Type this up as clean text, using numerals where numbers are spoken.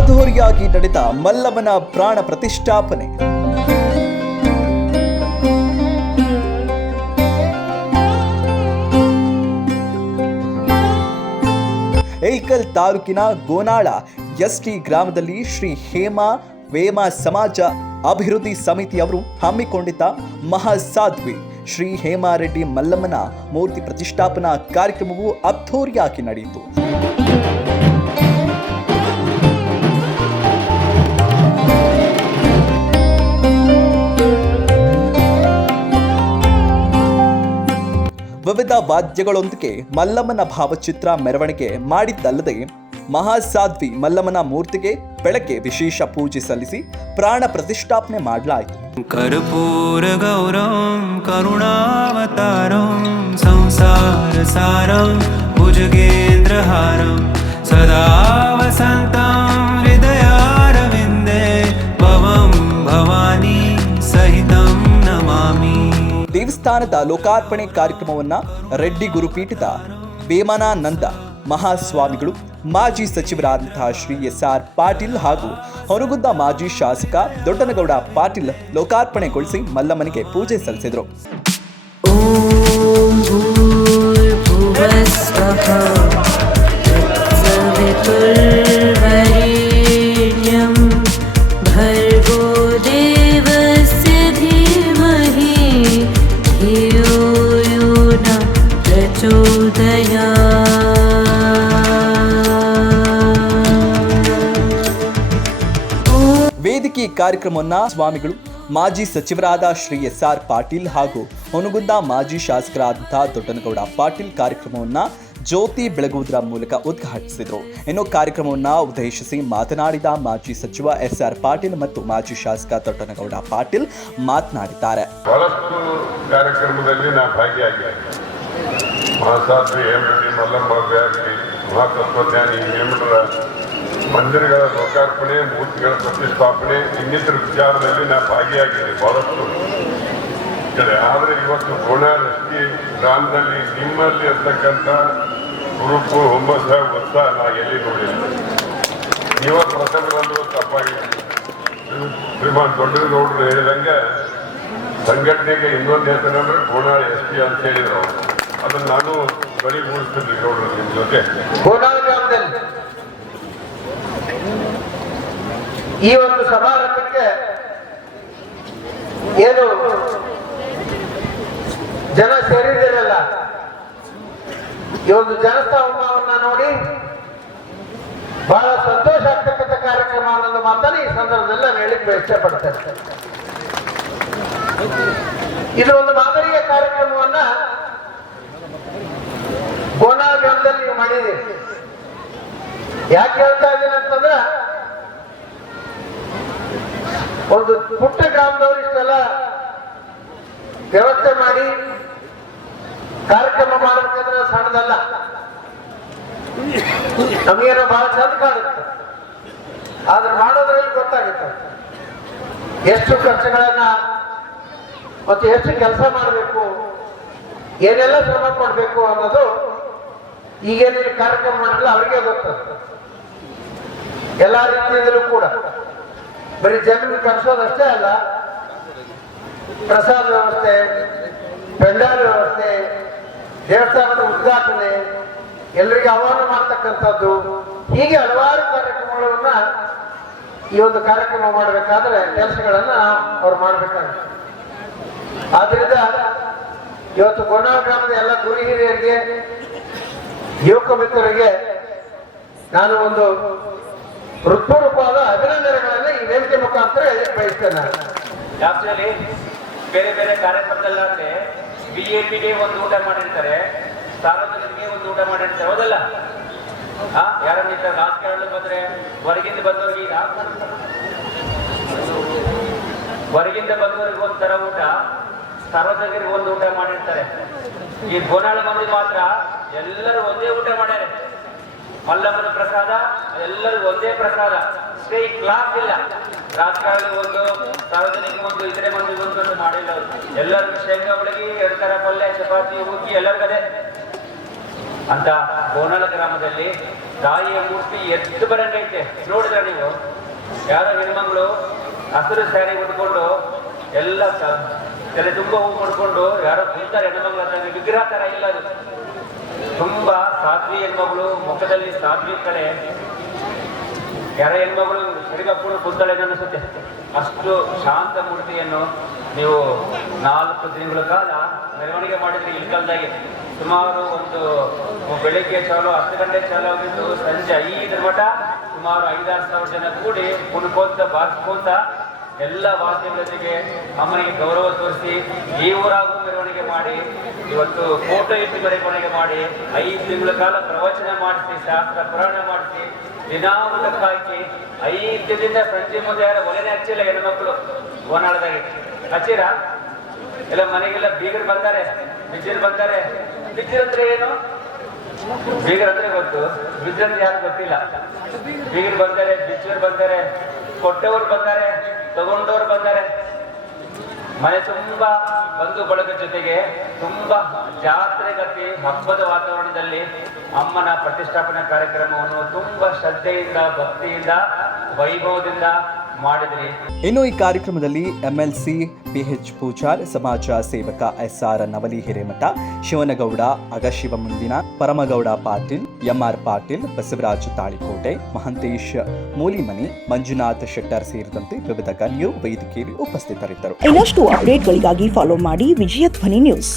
ಅದ್ಧೂರಿಯಾಗಿ ನಡೆದ ಮಲ್ಲಮ್ಮನ ಪ್ರಾಣ ಪ್ರತಿಷ್ಠಾಪನೆ. ಇಳಕಲ್ ತಾಲೂಕಿನ ಗೋನಾಳ ಎಸ್ಟಿ ಗ್ರಾಮದಲ್ಲಿ ಶ್ರೀ ವೇಮ ಸಮಾಜ ಅಭಿವೃದ್ಧಿ ಸಮಿತಿಯವರು ಹಮ್ಮಿಕೊಂಡಿದ್ದ ಮಹಾಸಾಧ್ವಿ ಶ್ರೀ ಹೇಮಾರೆಡ್ಡಿ ಮಲ್ಲಮ್ಮನ ಮೂರ್ತಿ ಪ್ರತಿಷ್ಠಾಪನಾ ಕಾರ್ಯಕ್ರಮವು ಅದ್ಧೂರಿಯಾಗಿ ನಡೆಯಿತು. ವಿವಿಧ ವಾದ್ಯಗಳೊಂದಿಗೆ ಮಲ್ಲಮ್ಮನ ಭಾವಚಿತ್ರ ಮೆರವಣಿಗೆ ಮಾಡಿದ್ದಲ್ಲದೆ ಮಹಾಸಾಧ್ವಿ ಮಲ್ಲಮ್ಮನ ಮೂರ್ತಿಗೆ ಬೆಳಗ್ಗೆ ವಿಶೇಷ ಪೂಜೆ ಸಲ್ಲಿಸಿ ಪ್ರಾಣ ಪ್ರತಿಷ್ಠಾಪನೆ ಮಾಡಲಾಯಿತು. ಕರ್ಪೂರ ಗೌರಂ ಕರುಣಾವತಾರಂ ಸಂಸಾರ ಸಾರಂ ಭುಜಗೇಂದ್ರಹಾರಂ ಸದಾ ವಸಂತಂ ಹೃದಯಾರವಿಂದೇ ಭವಂ ಭವಾನಿ ಸಹಿತಂ ನಮಾಮಿ. ದೇವಸ್ಥಾನದ ಲೋಕಾರ್ಪಣೆ ಕಾರ್ಯಕ್ರಮವನ್ನ ರೆಡ್ಡಿ ಗುರುಪೀಠದ ವೇಮನಾನಂದ ಮಹಾಸ್ವಾಮಿಗಳು, ಮಾಜಿ ಸಚಿವರಾದಂತಹ ಶ್ರೀ ಎಸ್.ಆರ್. ಪಾಟೀಲ್ ಹಾಗೂ ಹೊರಗುದ್ದ ಮಾಜಿ ಶಾಸಕ ದೊಡ್ಡನಗೌಡ ಪಾಟೀಲ್ ಲೋಕಾರ್ಪಣೆಗೊಳಿಸಿ ಮಲ್ಲಮ್ಮನಿಗೆ ಪೂಜೆ ಸಲ್ಲಿಸಿದರು. ವೇದಿಕೆ ಕಾರ್ಯಕ್ರಮವನ್ನ ಸ್ವಾಮಿಗಳು, ಮಾಜಿ ಸಚಿವರಾದ ಶ್ರೀ ಎಸ್.ಆರ್. ಪಾಟೀಲ್ ಹಾಗೂ ಹೊನಗುಂದ ಮಾಜಿ ಶಾಸಕರಾದಂತಹ ದೊಡ್ಡನಗೌಡ ಪಾಟೀಲ್ ಕಾರ್ಯಕ್ರಮವನ್ನ ಜ್ಯೋತಿ ಬೆಳಗುವುದರ ಮೂಲಕ ಉದ್ಘಾಟಿಸಿದರು. ಇನ್ನು ಕಾರ್ಯಕ್ರಮವನ್ನ ಉದ್ದೇಶಿಸಿ ಮಾತನಾಡಿದ ಮಾಜಿ ಸಚಿವ ಎಸ್.ಆರ್. ಪಾಟೀಲ್ ಮತ್ತು ಮಾಜಿ ಶಾಸಕ ದೊಡ್ಡನಗೌಡ ಪಾಟೀಲ್ ಮಾತನಾಡಿದ್ದಾರೆ. ಕಾರ್ಯಕ್ರಮದಲ್ಲಿ ನಾನು ಭಾಗಿಯಾಗಿದ್ದೆ. ಮಹಾಸಾಧ್ವಿ ಹೇಮಾರೆಡ್ಡಿ ಮಲ್ಲಮ್ಮ ವ್ಯಾಪ್ತಿ ಮಹಾತತ್ವಜ್ಞಾನಿ ಹೇಮರ ಮಂದಿರಗಳ ಲೋಕಾರ್ಪಣೆ, ಮೂರ್ತಿಗಳ ಪ್ರತಿಷ್ಠಾಪನೆ ಇನ್ನಿತರ ವಿಚಾರದಲ್ಲಿ ನಾನು ಭಾಗಿಯಾಗಿದ್ದೆ ಬಹಳಷ್ಟು ಕಡೆ. ಆದರೆ ಇವತ್ತು ಗೋನಾಳ ಎಸ್ಟಿ ಗ್ರಾಮದಲ್ಲಿ ನಿಮ್ಮಲ್ಲಿ ಇರ್ತಕ್ಕಂಥ ಗ್ರೂಪು ಹುಮ್ಮಸ ಉತ್ಸಾಹ ನಾ ಎಲ್ಲಿ ನೋಡಿಲ್ಲ. ಇವತ್ತು ಪ್ರಸಂಗದಲ್ಲೂ ತಪ್ಪಾಗಿದೆ. ಶ್ರೀಮಾನ್ ದೊಡ್ಡನಗೌಡರು ಹೇಳಿದಂಗೆ ಸಂಘಟನೆಗೆ ಇನ್ನೊಂದು ಹೆಸರಂದ್ರೆ ಗೋನಾಳ ಎಸ್ಟಿ ಅಂತ ಹೇಳಿದ್ರು. ಅದನ್ನು ನಾನು ಬರಿಗೂಡಿಸ್ತೀನಿ ಗೌಡರು ನಿಮ್ಮ ಜೊತೆ. ಗೋನಾಳ ಗ್ರಾಮದಲ್ಲಿ ಈ ಒಂದು ಸಮಾರಂಭಕ್ಕೆ ಏನು ಜನ ಸೇರಿದಿರಲ್ಲ, ಈ ಒಂದು ಜನಸ್ತವನ್ನ ನೋಡಿ ಬಹಳ ಸಂತೋಷ ಆಗ್ತಕ್ಕಂಥ ಕಾರ್ಯಕ್ರಮ ಅನ್ನೋದು ಮಾತನ್ನು ಈ ಸಂದರ್ಭದಲ್ಲಿ ನಾನು ಹೇಳಿಕ್ಕೆ ಇಚ್ಛೆ ಪಡ್ತೇನೆ. ಇದು ಒಂದು ಮಾದರಿಯ ಕಾರ್ಯಕ್ರಮವನ್ನ ಗೋನಾಳ ಗ್ರಾಮದಲ್ಲಿ ನೀವು ಮಾಡಿದ್ದೀರಿ. ಯಾಕೆ ಹೇಳ್ತಾ ಇದ್ದೀನಿ ಅಂತಂದ್ರೆ, ಒಂದು ಪುಟ್ಟ ಗ್ರಾಮದವರು ಇಷ್ಟೆಲ್ಲ ವ್ಯವಸ್ಥೆ ಮಾಡಿ ಕಾರ್ಯಕ್ರಮ ಮಾಡಬೇಕಂದ್ರೆ ಸಣ್ಣದಲ್ಲ. ನಮಗೇನೋ ಬಹಳ ಚಂದ ಕಾಣುತ್ತೆ, ಆದ್ರೆ ಮಾಡೋದ್ರಲ್ಲಿ ಗೊತ್ತಾಗುತ್ತೆ ಎಷ್ಟು ಖರ್ಚುಗಳನ್ನ ಮತ್ತು ಎಷ್ಟು ಕೆಲಸ ಮಾಡಬೇಕು, ಏನೆಲ್ಲ ಶ್ರಮ ಕೊಡಬೇಕು ಅನ್ನೋದು ಈಗೇನು ಕಾರ್ಯಕ್ರಮ ಮಾಡಲ್ಲ ಅವರಿಗೆ ಗೊತ್ತಾಗ್ತದೆ. ಎಲ್ಲ ರೀತಿಯಿಂದಲೂ ಕೂಡ ಬರೀ ಜನರಿಗೆ ಕಳಿಸೋದಷ್ಟೇ ಅಲ್ಲ, ಪ್ರಸಾದ ವ್ಯವಸ್ಥೆ, ಪೆಂಡಾಲ್ ವ್ಯವಸ್ಥೆ, ದೇವಸ್ಥಾನದ ಉದ್ಘಾಟನೆ, ಎಲ್ಲರಿಗೆ ಆಹ್ವಾನ ಮಾಡ್ತಕ್ಕಂಥದ್ದು, ಹೀಗೆ ಹಲವಾರು ಕಾರ್ಯಕ್ರಮಗಳನ್ನ ಈ ಒಂದು ಕಾರ್ಯಕ್ರಮ ಮಾಡಬೇಕಾದ್ರೆ ಕೆಲಸಗಳನ್ನ ಅವ್ರು ಮಾಡಬೇಕಾಗುತ್ತೆ. ಆದ್ರಿಂದ ಇವತ್ತು ಗೋನಾಳ ಗ್ರಾಮದ ಎಲ್ಲ ಗುರು ಹಿರಿಯರಿಗೆ, ಯುವಕ ಮಿತ್ರರಿಗೆ ನಾನು ಒಂದು ಹೃತ್ಪೂರ್ವಕವಾದ ಅಭಿನಂದನೆಗಳನ್ನ ಈ ವೇದಿಕೆ ಮುಖಾಂತರ ಬಯಸ್ತೇನೆ. ಆಕ್ಚುಲಿ ಬೇರೆ ಬೇರೆ ಕಾರ್ಯಕ್ರಮದಲ್ಲಾದ್ರೆ ಬಿಎಪಿಗೆ ಒಂದು ಊಟ ಮಾಡಿರ್ತಾರೆ, ಸಾರ್ವಜನಿಕರಿಗೆ ಒಂದು ಊಟ ಮಾಡಿರ್ತಾರೆ, ಹೌದಲ್ಲ? ಯಾರನ್ನ ರಾಜಕಾರಣ ಬಂದ್ರೆ ಹೊರಗಿಂದ ಬಂದವರಿಗೆ ಒಂಥರ ಊಟ, ಸಾರ್ವಜನಿಕರಿಗೆ ಒಂದು ಊಟ ಮಾಡಿರ್ತಾರೆ. ಈ ಗೋನಾಳ ಮಂದಿ ಮಾತ್ರ ಎಲ್ಲರೂ ಒಂದೇ ಊಟ ಮಾಡ್ಯಾರೆ. ಮಲ್ಲಮ್ಮನ ಪ್ರಸಾದ ಎಲ್ಲರೂ ಒಂದೇ ಪ್ರಸಾದ, ಈ ಕ್ಲಾಸ್ ಇಲ್ಲ. ರಾಜಕಾರಣ ಒಂದು, ಸಾರ್ವಜನಿಕ ಒಂದು, ಇತರೆ ಮಂದಿಗೆ ಒಂದು ಮಾಡಿಲ್ಲ. ಎಲ್ಲರಿಗೂ ಶೇಂಗಾ ಹೋಳಿಗೆ, 2 ತರ ಪಲ್ಯ, ಚಪಾತಿ, ಹುಗ್ಗಿ ಎಲ್ಲರಿಗದೆ. ಅಂತ ಗೋನಾಳ ಗ್ರಾಮದಲ್ಲಿ ತಾಯಿಯ ಮೂರ್ತಿ ಎದ್ದು ಬರಂಗೈತೆ. ನೋಡಿದ್ರ ನೀವು? ಯಾರೋ ಹೆಣ್ಮಗಳು ಹಸಿರು ಸ್ಯಾರಿ ಉಟ್ಕೊಂಡು ಎಲ್ಲ ತಲೆ ತುಂಬ ಹೂ ಮಾಡ್ಕೊಂಡು ಯಾರೋ ಕುಂತಾರೆ ಹೆಣ್ಮಗಳು ಅಂತ. ವಿಗ್ರಹ ತರ ಇಲ್ಲ ಅದು. ತುಂಬಾ ಸಾಧ್ವಿ ಹೆಣ್ಮಗಳು, ಮುಖದಲ್ಲಿ ಸಾಧ್ವಿ ಕಡೆ ಯಾರ ಹೆಣ್ಮಗಳು ಸರಿಗಪ್ಪಳು ಕುಂತಾಳೆ ಅನಿಸುತ್ತೆ. ಅಷ್ಟು ಶಾಂತ ಮೂರ್ತಿಯನ್ನು ನೀವು 4 ದಿನಗಳ ಕಾಲ ಮೆರವಣಿಗೆ ಮಾಡಿದ್ರಿ. ಇಲ್ಕಲ್ದಾಗೆ ಸುಮಾರು ಒಂದು ಬೆಳಿಗ್ಗೆ ಚಾಲು 10 ಗಂಟೆ ಚಾಲು ಆಗಿದ್ದು ಸಂಜೆ 5 ಮಠ ಸುಮಾರು 5-6 ಸಾವಿರ ಜನ ಕೂಡಿ ಕುಣ್ಕೊಂತ ಬಾರಿಸ್ಕೊಂತ ಎಲ್ಲ ವಾದ್ಯಗಳ ಜೊತೆಗೆ ಅಮ್ಮನಿಗೆ ಗೌರವ ತೋರಿಸಿ ಈ ಊರಾಗೂ ಮೆರವಣಿಗೆ ಮಾಡಿ ಇವತ್ತು ಫೋಟೋ ಇಟ್ಟು ಮೆರವಣಿಗೆ ಮಾಡಿ 5 ತಿಂಗಳ ಕಾಲ ಪ್ರವಚನ ಮಾಡಿಸಿ, ಶಾಸ್ತ್ರ ಪುರಾಣ ಮಾಡಿಸಿ, ದಿನಾಮೂಲಕ ಹಾಕಿ 5 ದಿನದಿಂದ ಸಂಜೆ ಮುಂದೆ ಯಾರ ಒಲೆನೇ ಹಚ್ಚಿಲ್ಲ ಹೆಣ್ಮಕ್ಳು ಗೋನಾಳದಾಗೆ. ಹಚ್ಚಿರ ಎಲ್ಲ ಮನೆಗೆಲ್ಲ ಬೀಗರು ಬಂದಾರೆ, ಬಿಜ್ಜರು ಬಂದಾರೆ. ಬಿಜ್ಜರಂದ್ರೆ ಏನು? ಬೀಗರಂದ್ರೆ ಗೊತ್ತು, ಬಿಜ್ಜರಂದ್ರೆ ಯಾರು ಗೊತ್ತಿಲ್ಲ. ಬೀಗರು ಬಂದಾರೆ, ಬಿಜ್ಜರು ಬಂದಾರೆ, ಕೊಟ್ಟವರು ಬಂದಾರೆ, ತಗೊಂಡವರು ಬಂದಾರೆ. ಮನೆ ತುಂಬಾ ಬಂಧು ಬಳಗದ ಜೊತೆಗೆ ತುಂಬಾ ಜಾತ್ರೆಗತಿ ಹಬ್ಬದ ವಾತಾವರಣದಲ್ಲಿ ಅಮ್ಮನ ಪ್ರತಿಷ್ಠಾಪನಾ ಕಾರ್ಯಕ್ರಮವನ್ನು ತುಂಬಾ ಶ್ರದ್ಧೆಯಿಂದ, ಭಕ್ತಿಯಿಂದ, ವೈಭವದಿಂದ ಮಾಡಿದ್ರಿ. ಇನ್ನು ಈ ಕಾರ್ಯಕ್ರಮದಲ್ಲಿ MLC PH ಪೂಜಾರ್, ಸಮಾಜ ಸೇವಕ SR ನವಲಿ ಹಿರೇಮಠ, ಶಿವನಗೌಡ ಅಗಶಿವಮುಂದಿನ, ಪರಮಗೌಡ ಪಾಟೀಲ್, MR ಪಾಟೀಲ್, ಬಸವರಾಜ ತಾಳಿಕೋಟೆ, ಮಹಂತೇಶ್ ಮೂಲಿಮನಿ, ಮಂಜುನಾಥ್ ಶೆಟ್ಟರ್ ಸೇರಿದಂತೆ ವಿವಿಧ ಗಣ್ಯರು ವೇದಿಕೆಯಲ್ಲಿ ಉಪಸ್ಥಿತರಿದ್ದರು. ಇನ್ನಷ್ಟು ಅಪ್ಡೇಟ್ಗಳಿಗಾಗಿ ಫಾಲೋ ಮಾಡಿ ವಿಜಯ ಧ್ವನಿ ನ್ಯೂಸ್.